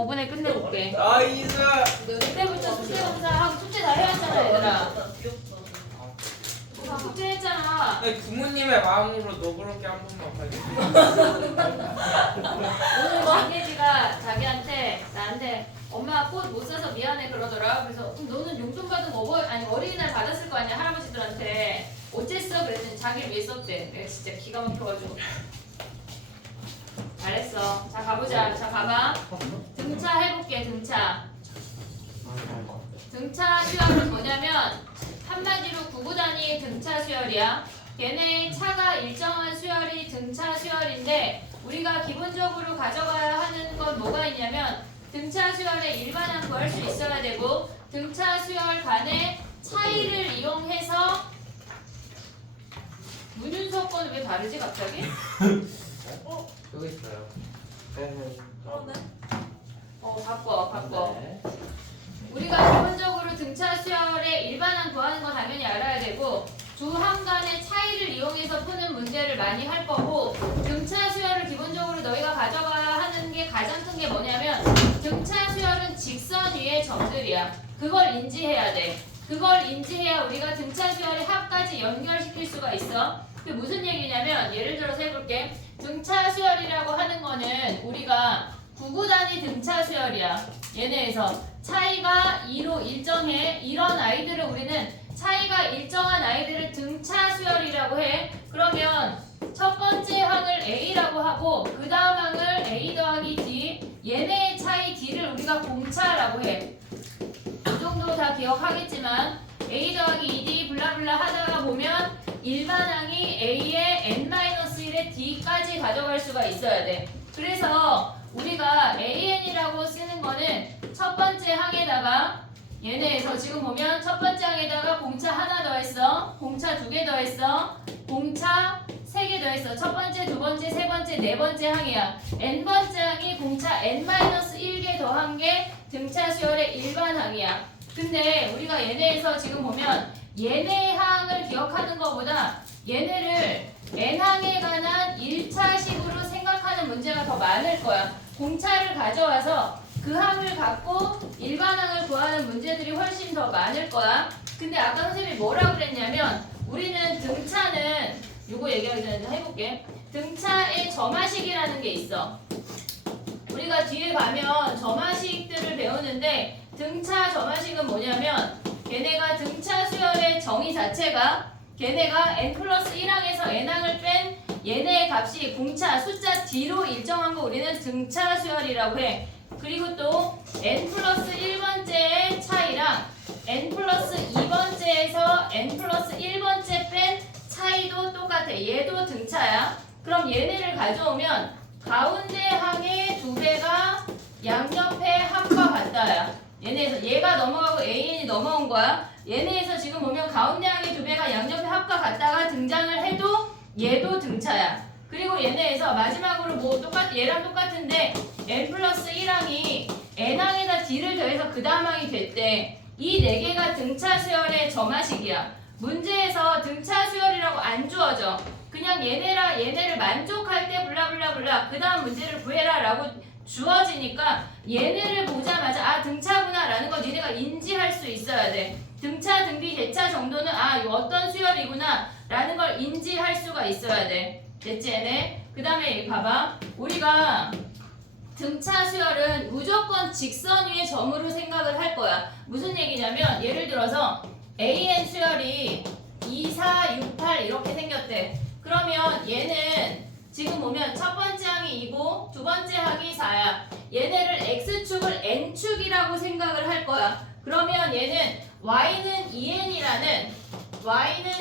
35분에 끝내볼게. 나이스. 그때부터 숙제검사하고 숙제 다 해왔잖아 얘들아. 다 숙제했잖아. 네, 부모님의 마음으로 너그럽게 한 번만 봐줘. 오늘 장예지가 자기한테 나한테 엄마가 꽃 못 사서 미안해 그러더라. 그래서 그럼 너는 용돈 받은 어린이날 받았을 거 아니야 할아버지들한테. 어쨌어? 그랬더니 자기를 위해 썼대. 내가 진짜 기가 막혀가지고. 잘했어. 자 가보자. 자 봐봐. 등차 해볼게. 등차. 등차 수열은 뭐냐면 한마디로 구구단위 등차 수열이야. 걔네의 차가 일정한 수열이 등차 수열인데 우리가 기본적으로 가져가야 하는 건 뭐가 있냐면 등차 수열의 일반항 구할 수 있어야 되고 등차 수열 간의 차이를 이용해서 문윤석 거는 왜 다르지 갑자기? 여기 있어요. 바꿔. 우리가 기본적으로 등차 수열의 일반항 구하는 거 당연히 알아야 되고 두 항 간의 차이를 이용해서 푸는 문제를 많이 할 거고 등차 수열을 기본적으로 너희가 가져가야 하는 게 가장 큰 게 뭐냐면 등차 수열은 직선 위의 점들이야. 그걸 인지해야 돼. 그걸 인지해야 우리가 등차 수열의 합까지 연결시킬 수가 있어. 그게 무슨 얘기냐면 예를 들어서 해볼게. 등차 수열이라고 하는 거는 우리가 구구단위 등차 수열이야. 얘네에서 차이가 2로 일정해. 이런 아이들을 우리는 차이가 일정한 아이들을 등차 수열이라고 해. 그러면 첫 번째 항을 A라고 하고 그 다음 항을 A 더하기 D 얘네의 차이 D를 우리가 공차라고 해. 이 정도 다 기억하겠지만 A 더하기 2D 블라블라 하다가 보면 일반항이 A의 N-1의 D까지 가져갈 수가 있어야 돼. 그래서 우리가 AN이라고 쓰는 거는 첫 번째 항에다가 얘네에서 지금 보면 첫 번째 항에다가 공차 하나 더했어. 공차 2개 더했어. 공차 3개 더했어. 첫 번째, 두 번째, 세 번째, 네 번째 항이야. N번째 항이 공차 N-1개 더한 게 등차 수열의 일반 항이야. 근데 우리가 얘네에서 지금 보면 얘네 항을 기억하는 것보다 얘네를 N항에 관한 1차식으로 생각하는 문제가 더 많을 거야. 공차를 가져와서 그 항을 갖고 일반항을 구하는 문제들이 훨씬 더 많을 거야. 근데 아까 선생님이 뭐라고 그랬냐면 우리는 등차는 요거 얘기하기 전에 해볼게. 등차의 점화식이라는 게 있어. 우리가 뒤에 가면 점화식들을 배우는데 등차 점화식은 뭐냐면 걔네가 등차 수열의 정의 자체가 걔네가 n 플러스 1항에서 n항을 뺀 얘네의 값이 공차 숫자 D로 일정한 거 우리는 등차 수열이라고 해. 그리고 또 n 플러스 1번째의 차이랑 n 플러스 2번째에서 n 플러스 1번째 뺀 차이도 똑같아. 얘도 등차야. 그럼 얘네를 가져오면 가운데 항의 2배가 양옆의 합과 같다야. 얘네에서 얘가 넘어가고 AN이 넘어온 거야. 얘네에서 지금 보면 가운데 항의 2배가 양옆의 합과 같다가 등장을 해도 얘도 등차야. 그리고 얘네에서 마지막으로 뭐 얘랑 똑같은데 n 플러스 1항이 n항에다 d를 더해서 그 다음 항이 됐대. 이 4개가 등차 수열의 점화식이야. 문제에서 등차 수열이라고 안 주어져. 그냥 얘네를 만족할 때 블라블라블라 그 다음 문제를 구해라 라고 주어지니까 얘네를 보자마자 아 등차구나 라는 거 니네가 인지할 수 있어야 돼. 등차, 등비, 대차 정도는 아 어떤 수열이구나 라는 걸 인지할 수가 있어야 돼. 됐지 얘네? 그 다음에 봐봐. 우리가 등차 수열은 무조건 직선 위의 점으로 생각을 할 거야. 무슨 얘기냐면 예를 들어서 AN 수열이 2, 4, 6, 8 이렇게 생겼대. 그러면 얘는 지금 보면 첫 번째 항이 2고 두 번째 항이 4야. 얘네를 X축을 N축이라고 생각을 할 거야. 그러면 얘는 Y는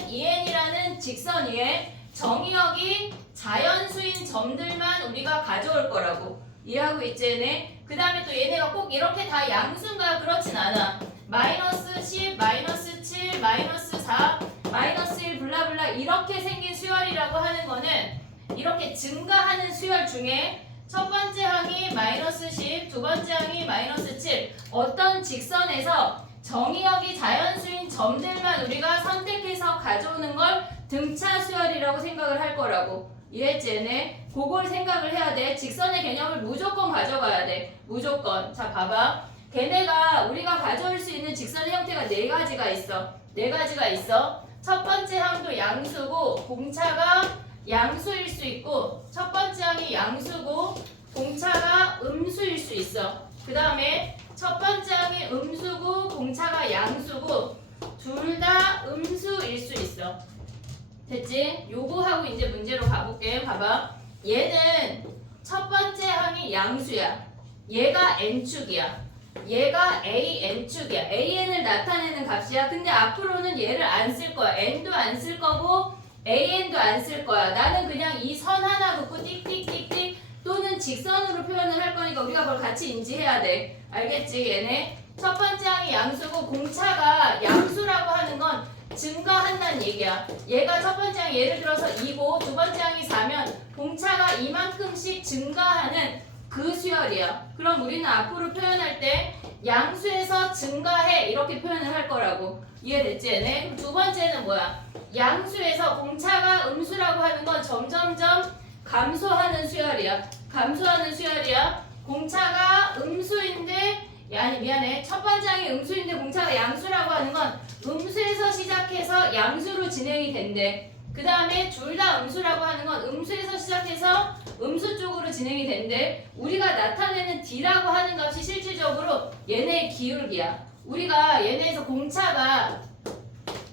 EN이라는 직선 위에 정의역이 자연수인 점들만 우리가 가져올 거라고. 이해하고 있지 얘네? 그 다음에 또 얘네가 꼭 이렇게 다 양수인가 그렇진 않아. 마이너스 10, 마이너스 7, 마이너스 4, 마이너스 1 블라블라 이렇게 생긴 수열이라고 하는 거는 이렇게 증가하는 수열 중에 첫 번째 항이 마이너스 10, 두 번째 항이 마이너스 7 어떤 직선에서 정의역이 자연수인 점들만 우리가 선택해서 가져오는 걸 등차 수열이라고 생각을 할 거라고. 이해했지 얘네? 그걸 생각을 해야 돼. 직선의 개념을 무조건 가져가야 돼. 무조건. 자 봐봐. 걔네가 우리가 가져올 수 있는 직선의 형태가 네 가지가 있어. 네 가지가 있어. 첫 번째 항도 양수고 공차가 양수일 수 있고, 첫 번째 항이 양수고 공차가 음수일 수 있어. 그 다음에 첫 번째 항이 음수고 공차가 양수고 둘 다 음수일 수 있어. 됐지? 요거 하고 이제 문제로 가볼게. 봐봐. 얘는 첫 번째 항이 양수야. 얘가 n축이야. 얘가 AN축이야. AN을 나타내는 값이야. 근데 앞으로는 얘를 안 쓸 거야. n도 안 쓸 거고 AN도 안 쓸 거야. 나는 그냥 이 선 하나 긋고 띡띡띡띡 또는 직선으로 표현을 할 거니까 우리가 그걸 같이 인지해야 돼. 알겠지? 얘네 첫 번째 항이 양수고 공차가 양수라고 하는 건 증가한다는 얘기야. 얘가 첫 번째 항이 예를 들어서 2고 두 번째 항이 4면 공차가 이만큼씩 증가하는 그 수열이야. 그럼 우리는 앞으로 표현할 때 양수에서 증가해 이렇게 표현을 할 거라고. 이해됐지 얘네? 그럼 두 번째는 뭐야? 양수에서 공차가 음수라고 하는 건 점점점 감소하는 수열이야. 감소하는 수열이야. 공차가 음수인데 아니 미안해. 첫 번째 항이 음수인데 공차가 양수라고 하는 건 음수에서 시작해서 양수로 진행이 된대. 그 다음에 둘 다 음수라고 하는 건 음수에서 시작해서 음수 쪽으로 진행이 된대. 우리가 나타내는 D라고 하는 값이 실질적으로 얘네의 기울기야. 우리가 얘네에서 공차가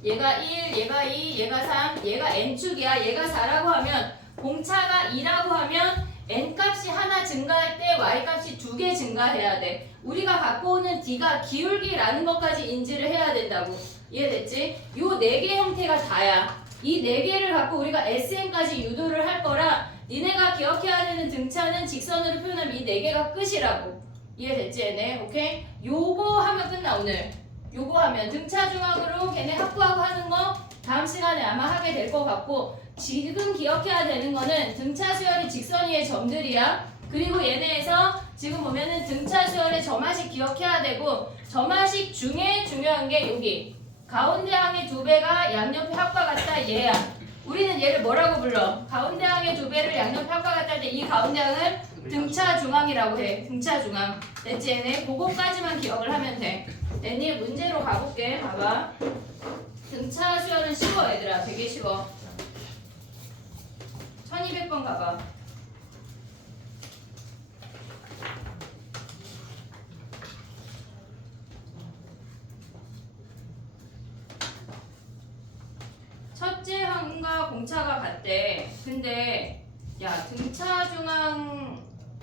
얘가 1, 얘가 2, 얘가 3, 얘가 n축이야. 얘가 4라고 하면 공차가 2라고 하면 n값이 하나 증가할 때 y값이 2개 증가해야 돼. 우리가 갖고 오는 D가 기울기라는 것까지 인지를 해야 된다고. 이해됐지? 요 4개 형태가 다야. 이 4개를 갖고 우리가 SN까지 유도를 할 거라 니네가 기억해야 되는 등차는 직선으로 표현하면 이 4개가 끝이라고. 이해됐지 얘네? 오케이? 요거 하면 끝나 오늘. 요거 하면 등차 중앙으로 걔네 확보하고 하는 거 다음 시간에 아마 하게 될 것 같고, 지금 기억해야 되는 거는 등차 수열이 직선 위의 점들이야. 그리고 얘네에서 지금 보면은 등차 수열의 점화식 기억해야 되고, 점화식 중에 중요한 게 여기 가운데 항의 2배가 양옆에 합과 같다 얘야. 우리는 얘를 뭐라고 불러? 가운데 항의 2배를 양옆에 합과 같다 할 때 이 가운데 항을 등차 중앙이라고 해. 등차 중앙. 됐지 얘네? 그거까지만 기억을 하면 돼. 얘네 문제로 가볼게. 봐봐. 등차 수열은 쉬워 얘들아. 되게 쉬워. 1200번 가봐. 첫째 항과 공차가 같대. 근데 야 등차 중앙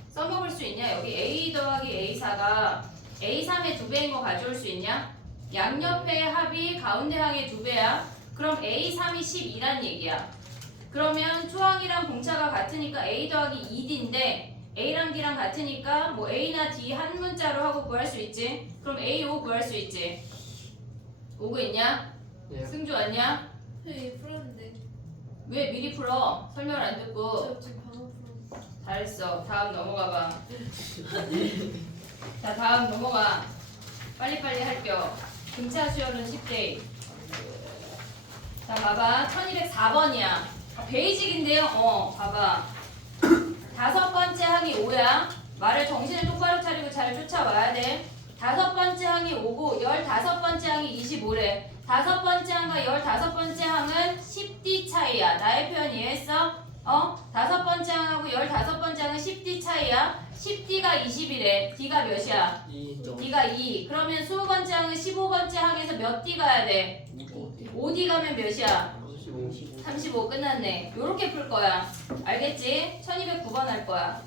써먹을 수 있냐? 여기 A 더하기 A4가 A3의 2배인 거 가져올 수 있냐? 양옆의 합이 가운데 항의 2배야. 그럼 A3이 12란 얘기야. 그러면 초항이랑 공차가 같으니까 A 더하기 2D인데 A랑 D랑 같으니까 뭐 A나 D 한 문자로 하고 구할 수 있지. 그럼 A5 구할 수 있지. 오고 있냐? 네. 승주 왔냐? 네, 풀었는데. 왜 미리 풀어? 설명 안 듣고. 저 지금 방금 풀었어. 잘했어. 다음 넘어가봐. 자 다음 넘어가. 빨리빨리 할게요. 등차 수열은 10대. 자 봐봐. 1204번이야. 베이직인데요. 봐봐. 5번째 항이 5야. 말을 정신을 똑바로 차리고 잘 쫓아와야 돼. 5번째 항이 5고 15번째 항이 25래. 5번째 항과 15번째 항은 10D 차이야. 나의 표현 이해했어? 5번째 항하고 15번째 항은 10D 차이야. 10D가 20이래. D가 몇이야? D가 2. 그러면 20번째 항은 15번째 항에서 몇 D 가야 돼? 5D 가면 몇이야? 35 끝났네. 요렇게 풀 거야. 알겠지? 1209번 할 거야.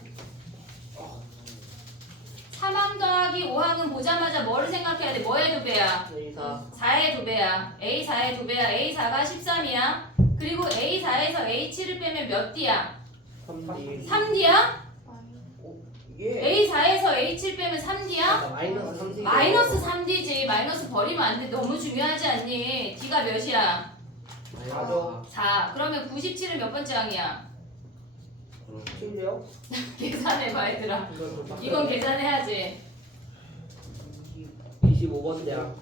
3항 더하기 5항은 보자마자 뭐를 생각해야 돼? 뭐의 2배야? 4의 2배야. A4의 2배야. A4가 13이야. 그리고 A4에서 A7을 빼면 몇 D야? 3D야? A4에서 A7 빼면 3D야? 마이너스 3D지. 마이너스 버리면 안 돼. 너무 중요하지 않니? D가 몇이야? 4. 그러면 97은 몇 번째 항이야? 계산해봐 얘들아. 이건 계산해야지. 25번째야.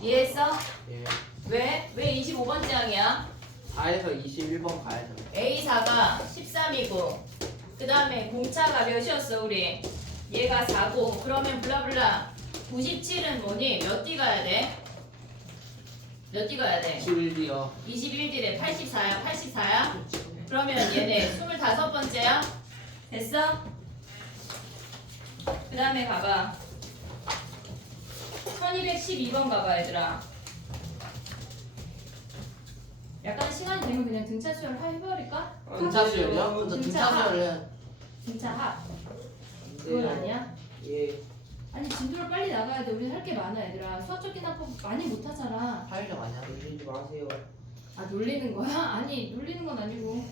이해했어? 예. 왜? 왜 25번째 항이야? 4에서 21번 가야 돼. A4가 13이고 그 다음에 공차가 몇이었어 우리? 얘가 4고 그러면 블라블라 97은 뭐니? 몇 띠 가야 돼? 몇 띠 가야 돼? 11이요. 21띠래 84야 84야? 그러면 얘네 25번째야? 됐어? 그 다음에 가봐 1212번 가봐 얘들아 약간 시간이 되면 그냥 등차 수열 해버릴까? 등차 수열이요? 근데 등차 수열은 등차 합 그건 아니야? 예. 아니 진도를 빨리 나가야 돼 우리 할 게 많아 얘들아 수학적인 합법 많이 못하잖아 하려고 많이 하고. 놀리지 마세요. 아 놀리는 거야? 아니 놀리는 건 아니고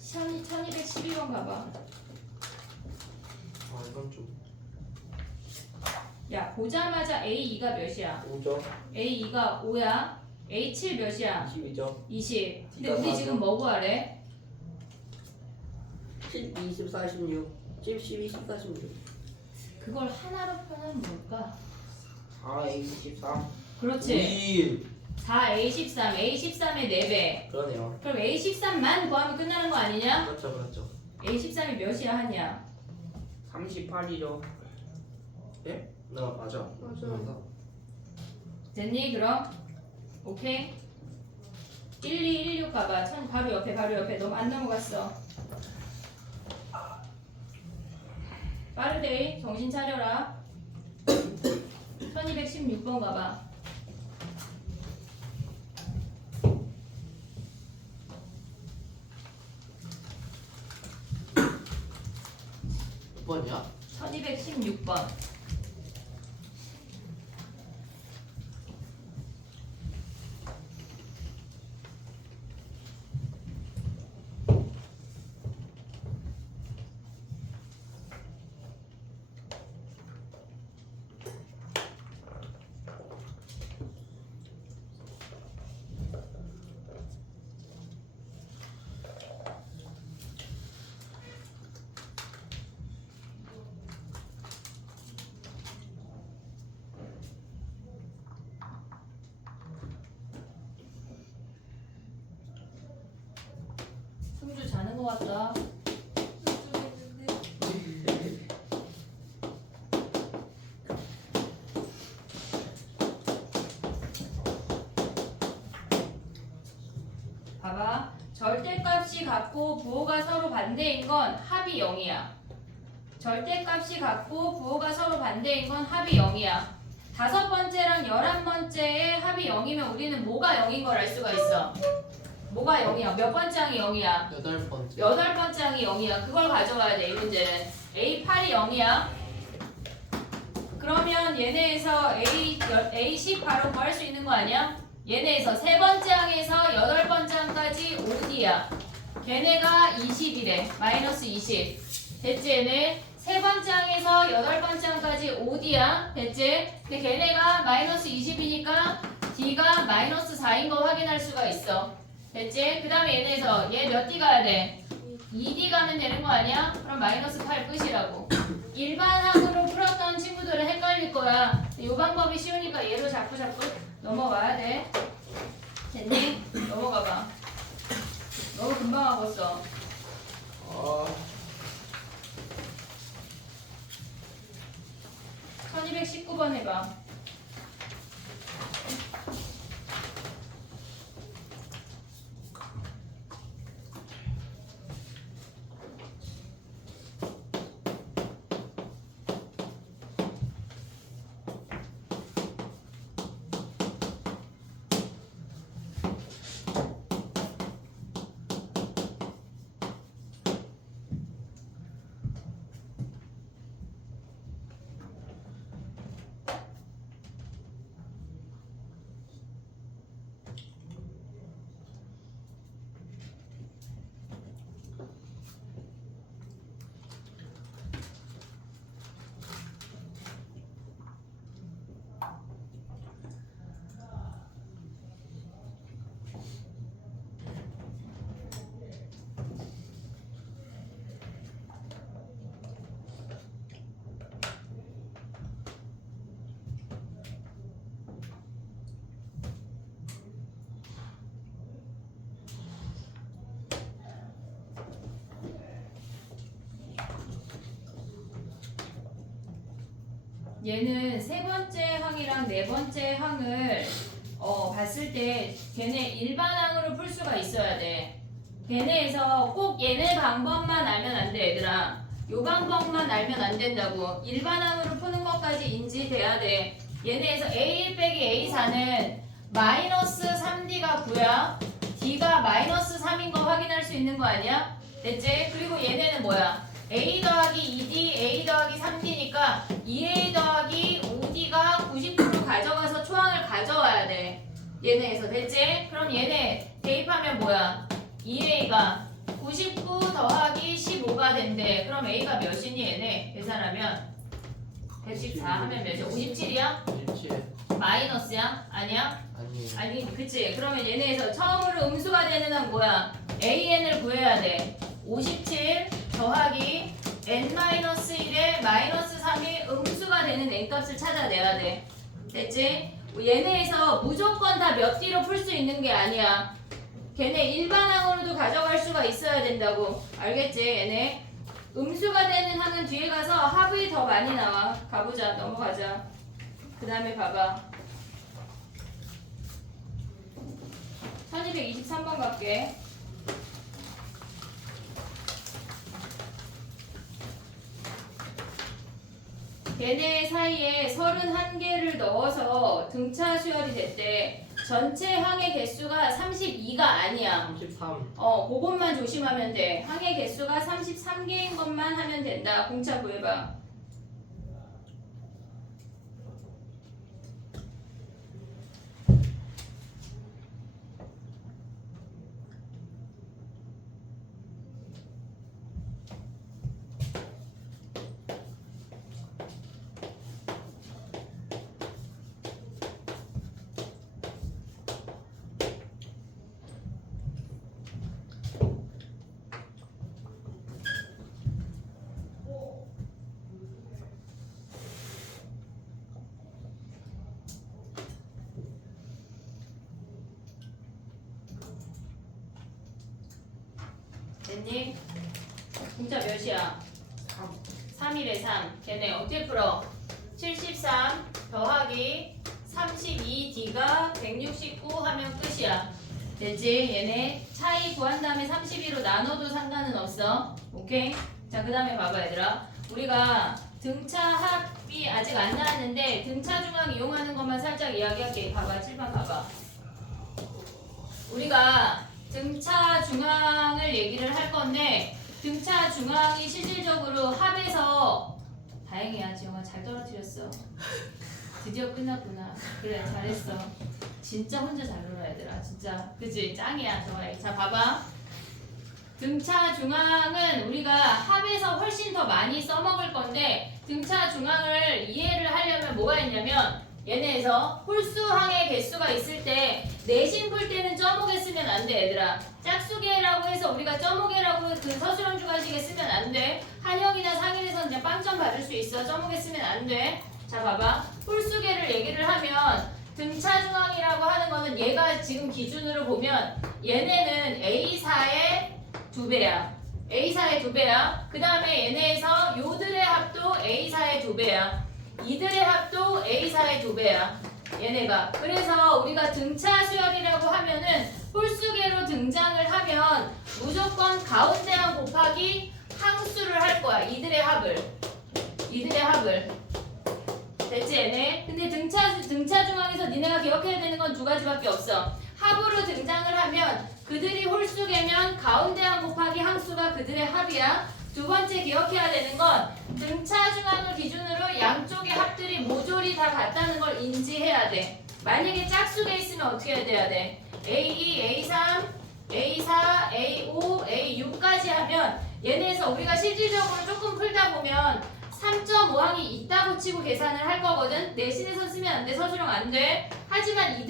1212번 가봐 아 이건 좀 야 보자마자 A2가 몇이야? 5죠. A2가 5야 A7 몇이야? 20이죠. 20 근데 D가 우리 4죠. 지금 뭐 구하래? 10, 20, 46. 10, 12, 10, 46. 그걸 하나로 표현하면 뭘까? 4, A, 13. 그렇지 4A13 A13의 4배 그러네요. 그럼 A13만 구하면 끝나는 거 아니냐? 그렇죠, 그렇죠. A13이 몇이야 하냐? 38이죠. 예? 나 맞아. 맞아. 됐니 그럼? 오케이 1216 가봐 바로 옆에 너무 안 넘어갔어 빠르데 정신 차려라 1216번 가봐 몇 번이야? 1216번 승주 자는 거 같다 봐봐 절대값이 같고 부호가 서로 반대인 건 합이 0이야 절대값이 같고 부호가 서로 반대인 건 합이 0이야 5번째랑 11번째의 합이 0이면 우리는 뭐가 0인 걸 알 수가 있어 뭐가 0이야? 몇 번째 항이 0이야? 8번째. 8번째 항이 0이야 그걸 가져와야 돼 이 문제는 A8이 0이야 그러면 얘네에서 A10 바로 구할 수 있는 거 아니야? 얘네에서 3번째 항에서 8번째 항까지 5D야 걔네가 20이래 마이너스 20 됐지 얘네? 3번째 항에서 8번째 항까지 5D야 됐지? 근데 걔네가 마이너스 20이니까 D가 마이너스 4인 거 확인할 수가 있어 됐지? 그 다음에 얘네에서 얘 몇 D 가야 돼? 2D 가면 되는 거 아니야? 그럼 마이너스 8 끝이라고 일반항으로 풀었던 친구들은 헷갈릴 거야 이 방법이 쉬우니까 얘로 자꾸 넘어와야 돼 됐니? 넘어가봐 너무 금방 하고 있어 1219번 해봐 얘는 세 번째 항이랑 네 번째 항을 봤을 때 걔네 일반항으로 풀 수가 있어야 돼. 걔네에서 꼭 얘네 방법만 알면 안 돼, 얘들아. 요 방법만 알면 안 된다고. 일반항으로 푸는 것까지 인지돼야 돼. 얘네에서 A1 빼기 A4는 마이너스 3D가 9야. D가 마이너스 3인 거 확인할 수 있는 거 아니야? 됐지? 그리고 얘네는 뭐야? A 더하기 2D, A 더하기 3D니까 2A 더하기 5D가 90% 가져가서 초항을 가져와야 돼. 얘네에서 됐지? 그럼 얘네 대입하면 뭐야? 2A가 99 더하기 15가 된대. 그럼 A가 몇이니 얘네? 계산하면 114 하면 몇이야? 57이야? 17. 마이너스야? 아니야? 아니. 아니 그치. 그러면 얘네에서 처음으로 음수가 되는 한 뭐야? AN을 구해야 돼. 57 더하기 n-1에 마이너스 3이 음수가 되는 n값을 찾아내야 돼. 됐지? 얘네에서 무조건 다 몇 D로 풀 수 있는 게 아니야. 걔네 일반항으로도 가져갈 수가 있어야 된다고. 알겠지? 얘네 음수가 되는 항은 뒤에 가서 합이 더 많이 나와. 가보자. 넘어가자. 그 다음에 봐봐. 1223번 갈게. 걔네 사이에 31개를 넣어서 등차 수열이 됐대. 전체 항의 개수가 32가 아니야. 33. 그것만 조심하면 돼. 항의 개수가 33개인 것만 하면 된다. 공차 구해봐. 됐니? 공차 몇이야? 3일에 3. 걔네 어떻게 풀어? 73 더하기 32D가 169 하면 끝이야. 됐지? 얘네 차이 구한 다음에 32로 나눠도 상관은 없어. 오케이? 자, 그 다음에 봐봐 얘들아. 우리가 등차 합이 아직 안 나왔는데 등차 중항 이용하는 것만 살짝 이야기할게. 봐봐. 7번 봐봐. 우리가 등차 중항을 얘기를 할 건데 등차 중항이 실질적으로 합에서 다행이야. 지영아 잘 떨어뜨렸어. 드디어 끝났구나. 그래 잘했어. 진짜 혼자 잘 놀아 얘들아. 진짜 그치? 짱이야 정말. 자 봐봐. 등차 중항은 우리가 합에서 훨씬 더 많이 써먹을 건데 등차 중항을 이해를 하려면 뭐가 있냐면 얘네에서 홀수항의 개수가 있을 때 내신 풀 때는 점오개 쓰면 안 돼 얘들아. 짝수개라고 해서 우리가 점오개라고 그 서술형 주관식에 쓰면 안 돼. 한형이나 상일에서는 그냥 빵점 받을 수 있어. 점오개 쓰면 안 돼. 자 봐봐. 홀수개를 얘기를 하면 등차 중항이라고 하는 거는 얘가 지금 기준으로 보면 얘네는 A4의 2배야. A4의 2배야. 그 다음에 얘네에서 요들의 합도 A4의 2배야. 이들의 합도 A4의 2배야. 얘네가. 그래서 우리가 등차 수열이라고 하면은 홀수계로 등장을 하면 무조건 가운데 항 곱하기 항수를 할 거야. 이들의 합을. 이들의 합을. 됐지 얘네? 근데 등차 중항에서 니네가 기억해야 되는 건 두 가지밖에 없어. 합으로 등장을 하면 그들이 홀수계면 가운데 항 곱하기 항수가 그들의 합이야. 두 번째 기억해야 되는 건 등차 중항을 기준으로 양쪽의 합들이 모조리 다 같다는 걸 인지해야 돼. 만약에 짝수가 있으면 어떻게 해야 돼? A2, A3, A4, A5, A6까지 하면 얘네에서 우리가 실질적으로 조금 풀다 보면 3.5항이 있다고 치고 계산을 할 거거든. 내신에서 쓰면 안 돼. 서술형 안 돼. 하지만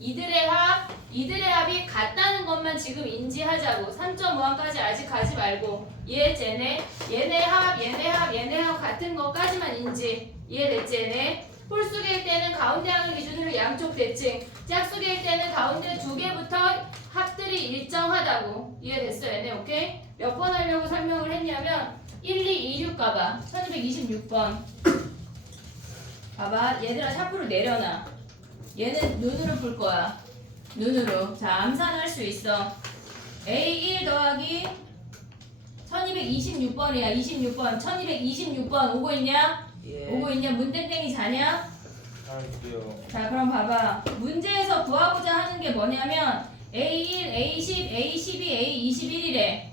이들의 합이 같다는 것만 지금 인지하자고. 3.5항까지 아직 가지 말고. 이해했지 얘네? 얘네 합 같은 것까지만 인지. 이해됐지 얘네? 홀수계일 때는 가운데 항을 기준으로 양쪽 대칭. 짝수계일 때는 가운데 두 개부터 합들이 일정하다고. 이해됐어 얘네? 오케이? 몇 번 하려고 설명을 했냐면 1, 2, 2, 6 가봐. 1226번. 봐봐 얘들아 샤프로 내려놔. 얘는 눈으로 풀 거야. 눈으로. 자 암산할 수 있어. A1 더하기 1226번이야. 26번 1226번 오고 있냐? 예. 오고 있냐? 문땡땡이 자냐? 알게요. 자 그럼 봐봐 문제에서 구하고자 하는 게 뭐냐면 A1, A10, A12, A21이래.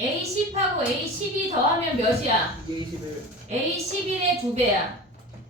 A10하고 A12 더하면 몇이야? 221. A11의 2배야.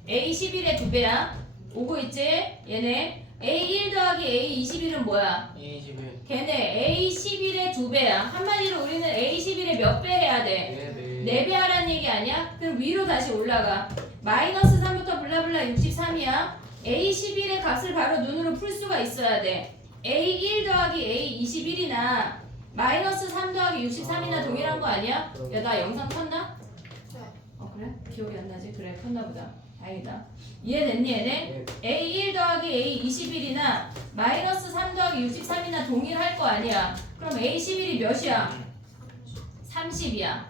A11의 2배야. 오고 있지? 얘네 A1 더하기 A21은 뭐야? 21. 걔네 A11의 2배야. 한마디로 우리는 A11의 몇 배 해야 돼? 4배 하라는 얘기 아니야? 그럼 위로 다시 올라가. 마이너스 3부터 블라블라 63이야. A11의 값을 바로 눈으로 풀 수가 있어야 돼. A1 더하기 A21이나 마이너스 3 더하기 63이나 동일한 거 아니야? 야 나 영상 켰나? 네. 그래? 기억이 안 나지? 그래 켰나 보다. 다행이다. 이해됐니 얘네? A1 더하기 A21이나 마이너스 3 더하기 63이나 동일할 거 아니야. 그럼 A11이 몇이야? 30이야.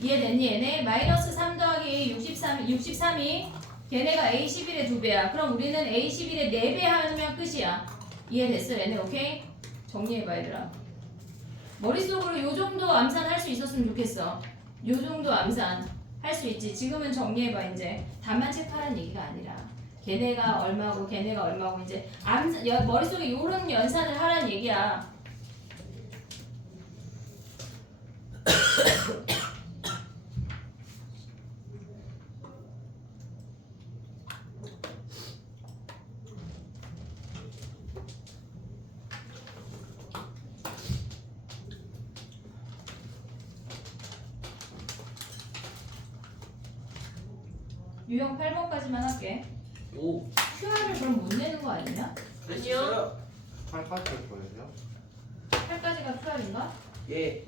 이해됐니 얘네? 마이너스 3 더하기 A63이 걔네가 A11의 2배야. 그럼 우리는 A11의 4배 하면 끝이야. 이해됐어 얘네? 오케이? 정리해봐 얘들아. 머릿속으로 요 정도 암산할 수 있었으면 좋겠어. 요 정도 암산 할 수 있지. 지금은 정리해봐 이제. 답만 체크하라는 얘기가 아니라 걔네가 얼마고 걔네가 얼마고 이제 암산, 머릿속에 요런 연산을 하라는 얘기야. 유형 8번까지만 할게. 오. QR을 그럼 못 내는 거 아니냐? 아니요. 8까지 보여요? 8까지가 QR인가? 예.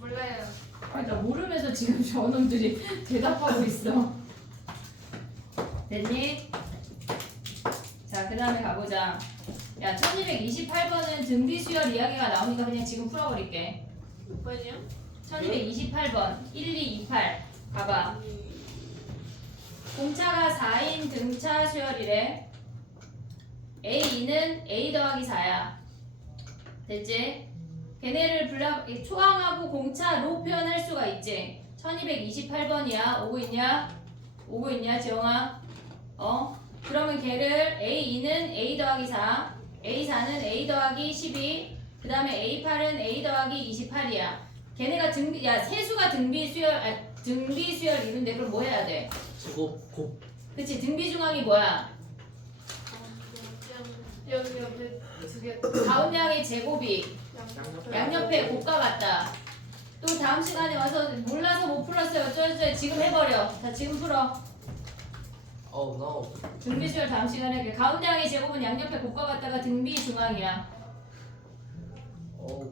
몰라요. 아니 나 모르면서 지금 저놈들이 대답하고 있어. 됐니? 자 그 다음에 가보자. 야 1228번은 등비수열 이야기가 나오니까 그냥 지금 풀어버릴게. 몇 번이요? 1228번 1228 봐봐. 공차가 4인 등차 수열이래. A2는 A 더하기 4야. 됐지? 걔네를 초항하고 공차로 표현할 수가 있지. 1228번이야. 오고 있냐? 오고 있냐 지영아? 그러면 걔를 A2는 A 더하기 4, A4는 A 더하기 12, 그 다음에 A8은 A 더하기 28이야. 걔네가 세수가 등비수열 이룬데 그럼 뭐 해야 돼? 제곱 곱. 그치? 등비중항이 뭐야? 여기 옆에 두 개. 가운데 항의 제곱이 양옆에 곱과 같다. 또 다음 시간에 와서 몰라서 못 풀었어요. 어쩌저쩌 지금 해버려. 자 지금 풀어. Oh no. 등비수열 다음 시간에 할게. 가운데 항의 제곱은 양옆에 곱과 같다가 등비중항이야. 오.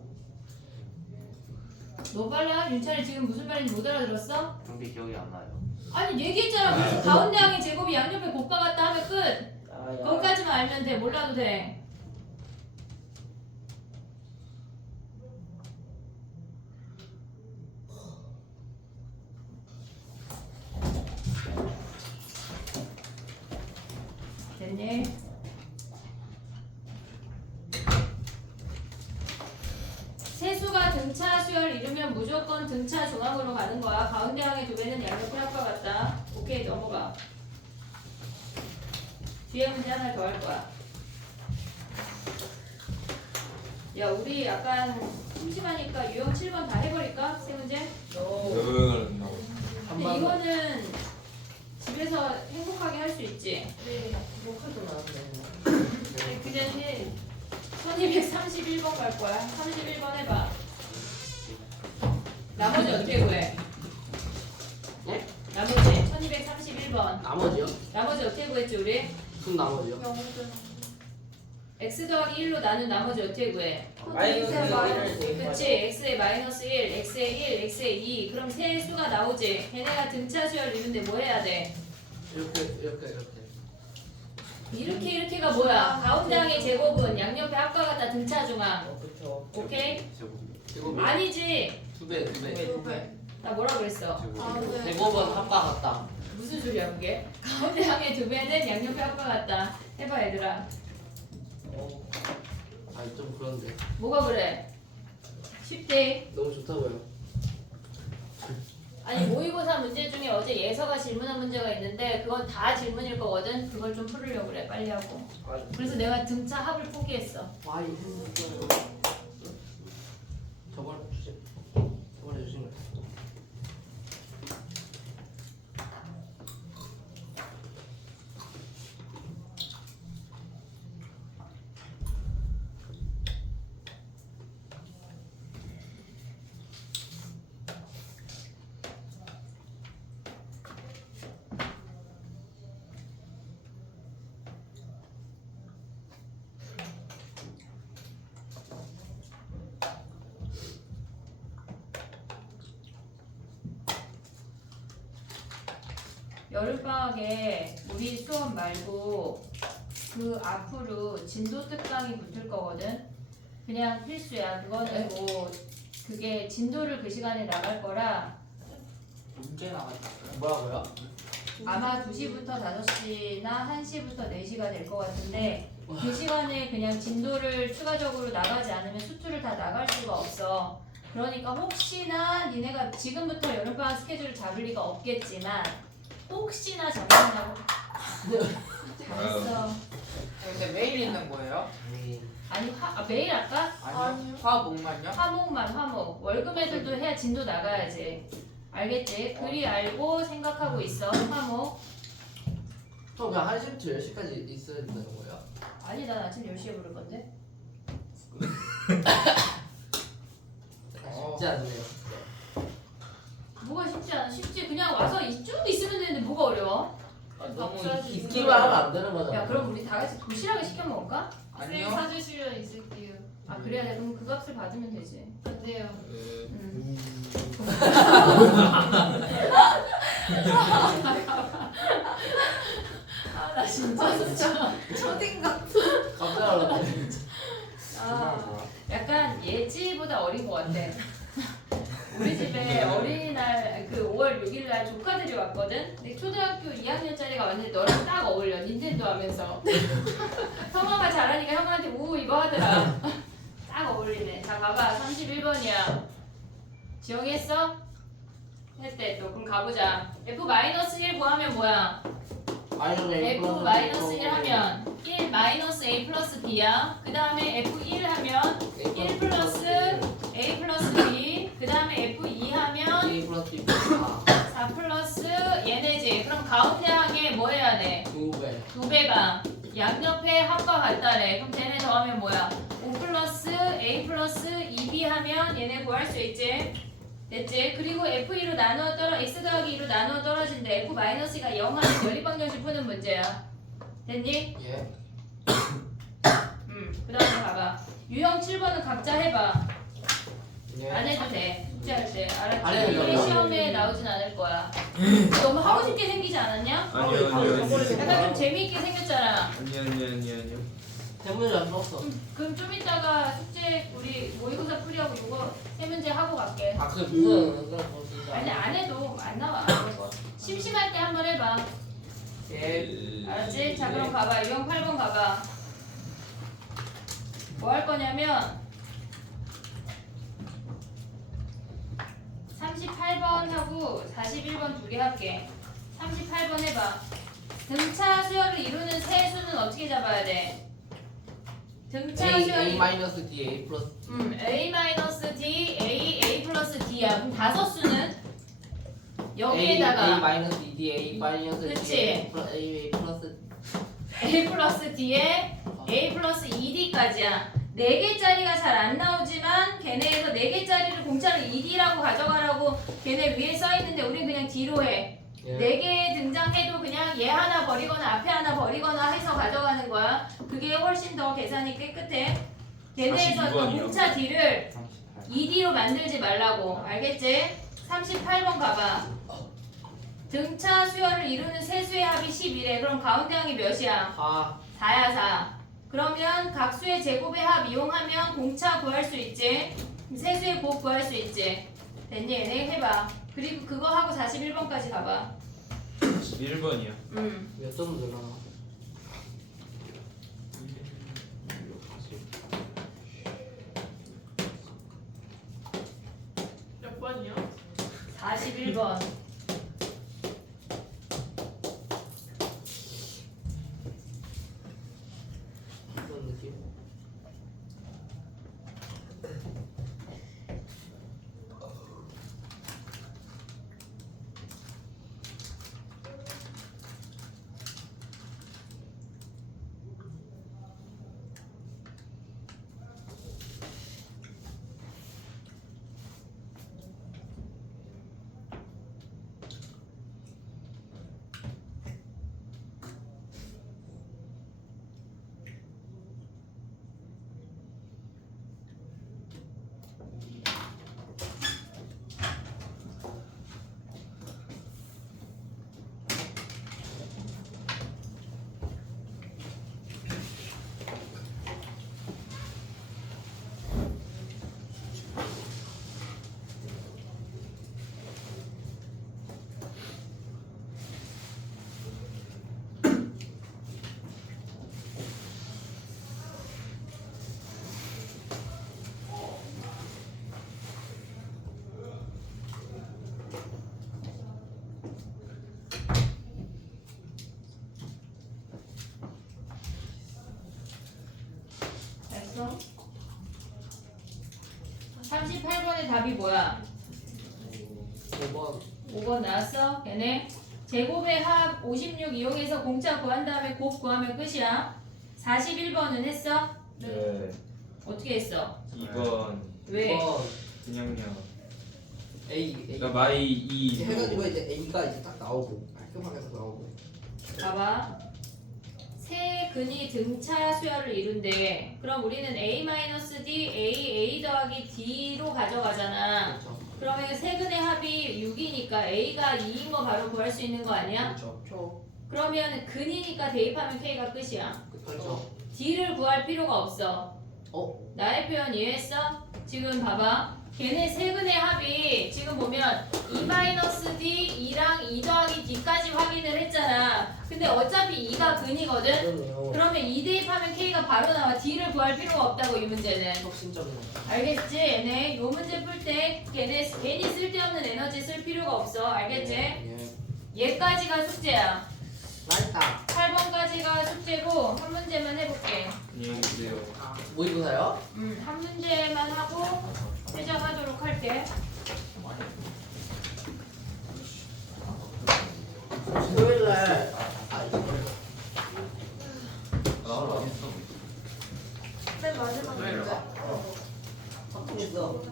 너 빨라? 윤찬이 지금 무슨 말인지 못 알아들었어? 경비 기억이 안 나요. 아니 얘기했잖아. 그래서 가운데 항의 제곱이 양옆에 곱과 같다 하면 끝. 야. 거기까지만 알면 돼. 몰라도 돼. 됐니? 세수가 등차 수열 이루면 무조건 등차 중앙으로 가는 거야. 가운데 항의 두 배는 양옆에 합과 같다. 오케이 넘어가. 뒤에 문제 하나 더 할 거야. 야 우리 약간 심심하니까 유형 7번 다 해버릴까? 세 문제? 근데 이거는 집에서 행복하게 할 수 있지. 네. 목화도 나왔네. 네, 그 대신 1231번 갈 거야. 31번 해봐. 나머지 어떻게 구해? 네? 나머지 1231번. 나머지요? 나머지 어떻게 구했지 우리? 무슨 나머지요? 영어는 x 더하기 1로 나눈 나머지 어떻게 구해? 마이너스 그치? x의 마이너스 1, x의 1, x의 2. 그럼 세 수가 나오지. 걔네가 등차 수열 이루는데 뭐 해야 돼? 이렇게. 이렇게가 뭐야? 가운데 항의 제곱은 양옆에 합과 같다 등차 중앙. 그쵸. 오케이? 제곱이요. 제곱이. 아니지. 두 배. 두 배. 나 뭐라 그랬어? 아, 네. 제곱은 합과 같다. 무슨 소리야 그게? 가운데 항의 2배는 양옆의 합과 같다. 해봐 얘들아. 아니 좀 그런데. 뭐가 그래? 쉽대. 너무 좋다고요. 아니 모의고사 문제 중에 어제 예서가 질문한 문제가 있는데 그건 다 질문일 거거든. 그걸 좀 풀으려고 그래 빨리 하고. 그래서 내가 등차 합을 포기했어. 와이 했어요. 저번에 주신 거. 여름방학에 우리 수업 말고 그 앞으로 진도 특강이 붙을 거거든. 그냥 필수야. 그거는 뭐 그게 진도를 그 시간에 나갈 거라 문제 나갔다고요? 뭐라고요? 아마 2시부터 5시나 1시부터 4시가 될 것 같은데 그 시간에 그냥 진도를 추가적으로 나가지 않으면 수투를 다 나갈 수가 없어. 그러니까 혹시나 니네가 지금부터 여름방학 스케줄을 잡을 리가 없겠지만 혹시나 잡는다고 잘했어. 근데 매일 있는 거예요? 아니 아니 매일 할까? 아니요. 화목만요? 화목만 화목. 월급 애들도 해야 진도 나가야지. 알겠지? 그리 알고 생각하고 있어. 화목. 저 그냥 1시부터 10시까지 있어야 된다는 거예요? 아니 난 아침 10시에 부를 건데. 쉽지 않네요. 뭐가 쉽지 않아? 쉽지. 그냥 와서 쭉 있으면 되는데 뭐가 어려워? 너무 있기만 하면 안 되는 거잖아. 야 그럼 우리 다 같이 도시락을 시켜 먹을까? 선생님 아니요. 사주시면 있을게요. 아 그래야 돼. 그럼 그 값을 받으면 되지. 안 돼요. 아 나 진짜. 초딩 같아. 깜짝 놀랐네. 아 약간 예지보다 어린 것 같아. 우리 집에 어린이날 그 5월 6일 날 조카들이 왔거든. 근데 초등학교 2학년짜리가 왔는데 너랑 딱 어울려. 닌텐도 하면서. 성화가 잘하니까 형한테 우 이거 하더라. 딱 어울리네. 자 봐봐 31번이야. 지영이 했어? 했대 또. 그럼 가보자. F-1 구하면 뭐야? F-1 하면 1 마이너스 A 플러스 B야. 그 다음에 F1 하면 1 플러스 A 플러스 B. 그 다음에 F2 하면 A 플러스 B 4 플러스 얘네지. 그럼 가운데 항에 뭐 해야 돼? 2배. 2배가 양옆에 합과 같다래. 그럼 걔네 더하면 뭐야? 5 플러스 A 플러스 2B 하면 얘네 구할 수 있지? 됐지? 그리고 F2로 나누어 X 더하기 2로 나누어 떨어진대. F-가 0 하면 연립방정식 푸는 문제야. 됐니? 예. 그 다음에 봐봐. 유형 7번은 각자 해봐. 예. 안 해도 돼. 숙제할 때. 안 해도 알았지? 이게 돼요. 시험에 나오진 않을 거야. 너무 하고 싶게 생기지 않았냐? 아니요. 약간 좀 재미있게 생겼잖아. 아니요. 대문을 안 풀었어. 그럼 좀 이따가 숙제 우리 모의고사 풀이하고 이거 세 문제 하고 갈게. 아 그게 무슨 그런 거 진짜. 아니 안 해도 안 나와. 이거. 심심할 때 한번 해봐. 예. 알았지? 자 그럼 가봐. 유형 8번 가봐. 뭐 할 거냐면 38번하고 41번 두 개 할게. 38번 해봐. 등차 수열을 이루는 세 수는 어떻게 잡아야 돼? 등차 A 수열이 마이너스 D A 플러스. A 마이너스 D, A 플러스 D야. 그럼 다섯 수는 A 여기에다가 마이너스 D A 마이너스 D 그치. A 플러스. A 플러스 D에 A 플러스 2D까지야. 4개짜리가 잘 안 나오지만 걔네에서 4개짜리를 공짜로 2D라고 가져가라고 걔네 위에 써있는데 우린 그냥 D로 해. 예. 4개 등장해도 그냥 얘 하나 버리거나 앞에 하나 버리거나 해서 가져가는 거야. 그게 훨씬 더 계산이 깨끗해. 걔네에서 42번이요. 공짜 D를 38. 2D로 만들지 말라고. 알겠지? 38번 가봐. 등차 수열을 이루는 세수의 합이 11에. 그럼 가운데 항이 몇이야? 4야 4. 그러면 각수의 제곱의 합 이용하면 공차 구할 수 있지. 세수의 곱 구할 수 있지. 됐니? 얘네 해봐. 그리고 그거 하고 41번까지 가봐. 1번이요. 몇 점은 되려나? 몇 번이요? 41번. 그런 느낌? 됐어? 38번의 답이 뭐야? 5번 5번 나왔어? 걔네 제곱의 합 56 이용해서 공차 구한 다음에 곱 구하면 끝이야. 41번은 했어? 네. 어떻게 했어? 2번. 왜? 5번 그냥요. A 그러니까 마이 2. 해가지고 이제 A가 이제 딱 나오고 깔끔하게 딱 나오고 봐봐. 세 근이 등차 수열을 이룬대. 그럼 우리는 A-D, A 더하기 D로 가져가잖아. 그렇죠 그러면 세 근의 합이 6이니까 A가 2인 거 바로 구할 수 있는 거 아니야? 그렇죠 그러면 근이니까 대입하면 K가 끝이야. 그렇죠 D를 구할 필요가 없어. 나의 표현 이해했어? 지금 봐봐. 걔네 세 근의 합이 지금 보면 2-D, 2랑 2 더하기 D까지 확인을 했잖아. 근데 어차피 2가 근이거든? 그러네요 그러면 2 대입하면 K가 바로 나와. D를 구할 필요가 없다고 이 문제는. 혁신점이네 알겠지? 얘네 요 문제 풀 때 걔네 괜히 쓸데없는 에너지 쓸 필요가 없어. 알겠지? 예 얘까지가 숙제야. 맛있다 8번까지가 숙제고 한 문제만 해볼게. 안녕히 계세요. 모의고사요? 한 문제만 하고 퇴장하도록 할게. 토요일날 나오라 어딨어? 맨 마지막 문제. 작품했어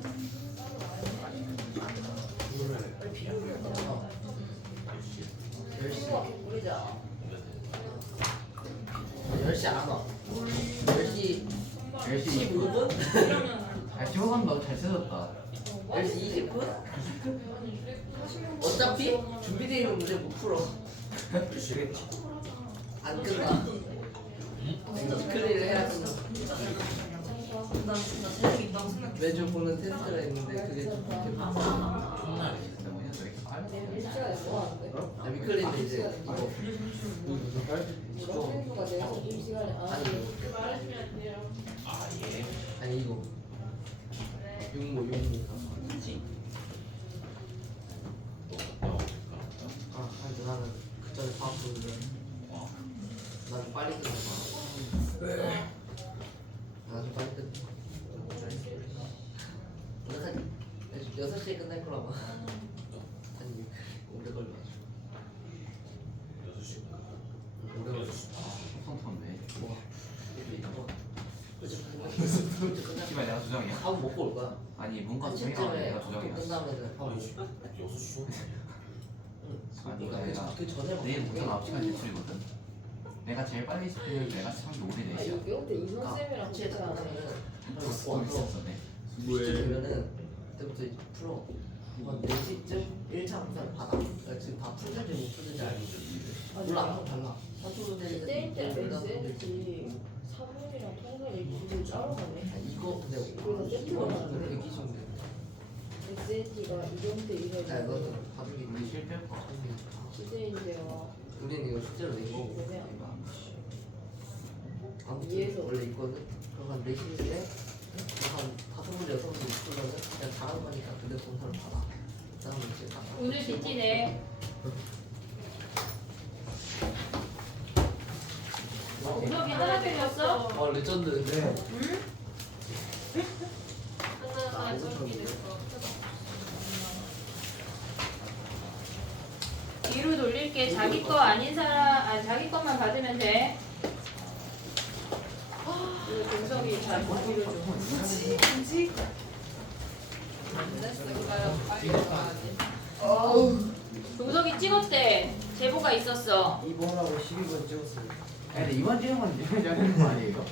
10시 안 와. 10시 15분? 지호감 너잘 쓰셨다. 10시 20분? 어차피 준비되어 있는 문제 못 풀어. 안 끝나. 클리를 해야 끝나. 나 체력 있다고 생각해. 매주 보는 테스트가 있는데 그게 좀 그렇게 야, 위클리는 이제 이거 아니 이거 육모 아니 나는 그 전에 밥 보는데 나는 빨리 끝내봐 나는 빨리 끝내 한 6시에 끝날 거라고 아니 오래 걸려가지고 6시 오래 걸렸어 성통네. 뭐가? 그제 씨발 내가 주장이야. 밥 먹고 올 거야 아니 문과 한 주장이라고 시쯤에 내가 학교 주장이야. 끝나면은 밥 먹고 아니 그러니까 내가 그 전에 내일 먹고 문과 9시간 제출이거든. 내가 제일 빨리 시키면 내가 시간이 오래 내시야. 한 시에 끝나면은 먹고 와서 있었네. 10시면은 그때부터 이제 풀어 한 4시쯤 1차 항상 받아 그러니까 지금 다 풀든지 못 풀든지 알지 몰라 항상 달라 사투로 되는 때릴 때 데 SN지 사물이랑 통상 얘기 따로 가네. 이거 근데 그래서 세트가 이거는 되게 기준인데 SNT가 이정도 이래. 야 이거는 가족이 우리 실패할 거. 시대인데요. 우리는 이거 실제로 낸 거고. 네. 아무튼 이해해서. 원래 있거든. 그럼 한 4시인데 한 5문제 6문제 있으면은 그냥 잘한 거니까 근데 동사를 받아. 그 다음에 이제 다. 오늘 DT네. 공석이 하나 틀렸어? 어 레전드. 네. 응? 하나 이거 저기 처음이네. 됐어. 뒤로 돌릴게. 자기 거 아닌 사람, 자기 것만 받으면 돼. 이거 동석이 잘 보기로 좀. 뭐지? 빨리 가야지. 동석이 찍었대. 제보가 있었어. 2번하고 12번 찍었습니다. 근데 이번 주는 건 이번 주 하는 거 아니에요?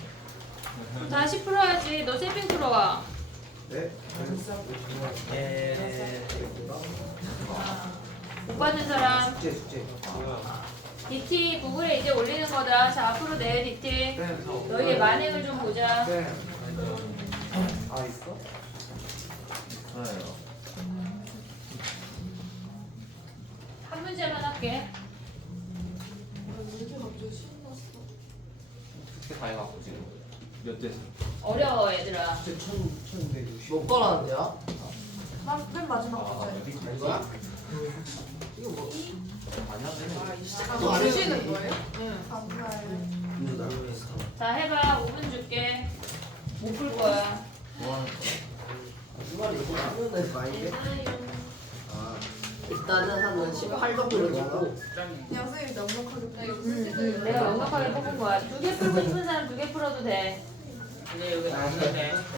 다시 풀어야지. 너 세빙 풀어와. 네. 예. 못 받는 사람. 숙제. DT 구글에 이제 올리는 거다. 자, 앞으로 내 DT. 너희의 만행을 좀 보자. 네. 아 있어? 좋아요. 한 문제만 할게. 어떻게 다 해갖고 지금 몇 대서? 어려워, 얘들아. 숙제 1160. 몇 번 하는데요? 맨 마지막 아, 문제. 이거야? 이거 뭐? 아니야, 아, 또 안 주시는 거예요? 응. 감사해요. 자, 해봐. 5분 줄게. 못 풀 거야. 뭐 하는 거야? 주말에 이거 하면은 많이 아 일단은 한 18정도로 주고 그냥 선생님 넉넉하게 내가 넉넉하게 뽑은 거야. 2개 풀고 싶은 사람 2개 풀어도 돼. 근데 여기 나왔는데.